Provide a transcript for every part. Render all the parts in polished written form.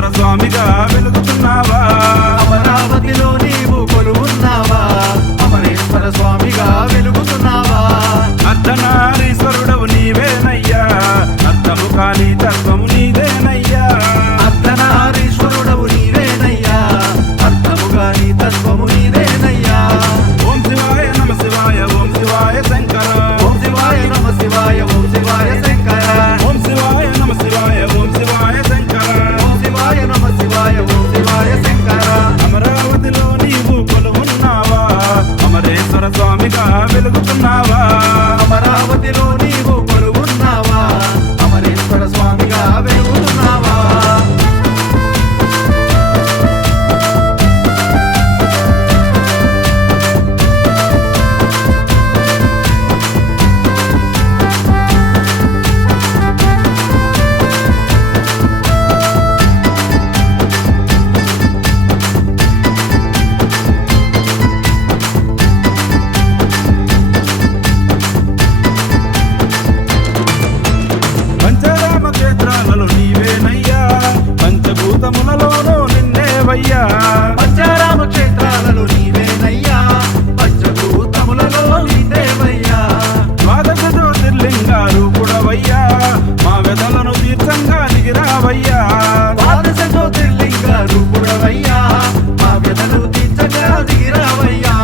అమరేశ్వర స్వామిగా వెలుగుతున్నావా అమరావతిలో నీవు కొలువున్నావా అమరేశ్వర స్వామిగా వెలుగుతున్నావా అర్ధనారీశ్వరుడవు నీవేనయ్యా అర్థము కాని తత్వము నీదేనయ్యా అర్ధనారీశ్వరుడవు నీవేనయ్యా అర్థము కాని తత్వము నీదేనయ్యా ఓం శివాయ నమ శివాయ ఓం శివాయ శంకర ఓం శివాయ నమ శివాయ ఓం శివాయ శంకర ఓం శివాయ నమ శివాయ ఓం శివాయ శంకర ఓం శివాయ నమ శివాయ ఓం శివాయ శంకర అమరావతిలో నీవు కొలువున్నావా అమరేశ్వర స్వామిగా వెలుగుతున్నావా అమరావతిలో నీవు కొలువున్నావా అమరేశ్వర స్వామిగా వెలుగుతున్నావా పంచరామ క్షేత్రాలలో నీవేనయ్యా పంచభూతములలోనూ నిన్నేవయ్యా పంచారామ క్షేత్రాలలో నీవేనయ్యా పంచభూతములలో నీదేవయ్యా ద్వాదశ జ్యోతిర్లింగాలు కూడవయ్యా మా వెదలను తీర్థంగా దిగిరావయ్యా ద్వాదశ జ్యోతిర్లింగ రూపుడవయ్యా మా వ్యధలు తీర్చగా దిగిరావయ్యా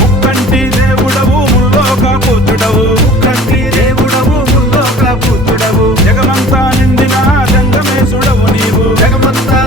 ముక్కంటి దేవుడవు ముల్లోక పూజుడవు కంటి దేవుడవు ముల్లోక పుత్రుడవు జగమంతా నిండిన జంగమేశుడవు నీవు జగమంతా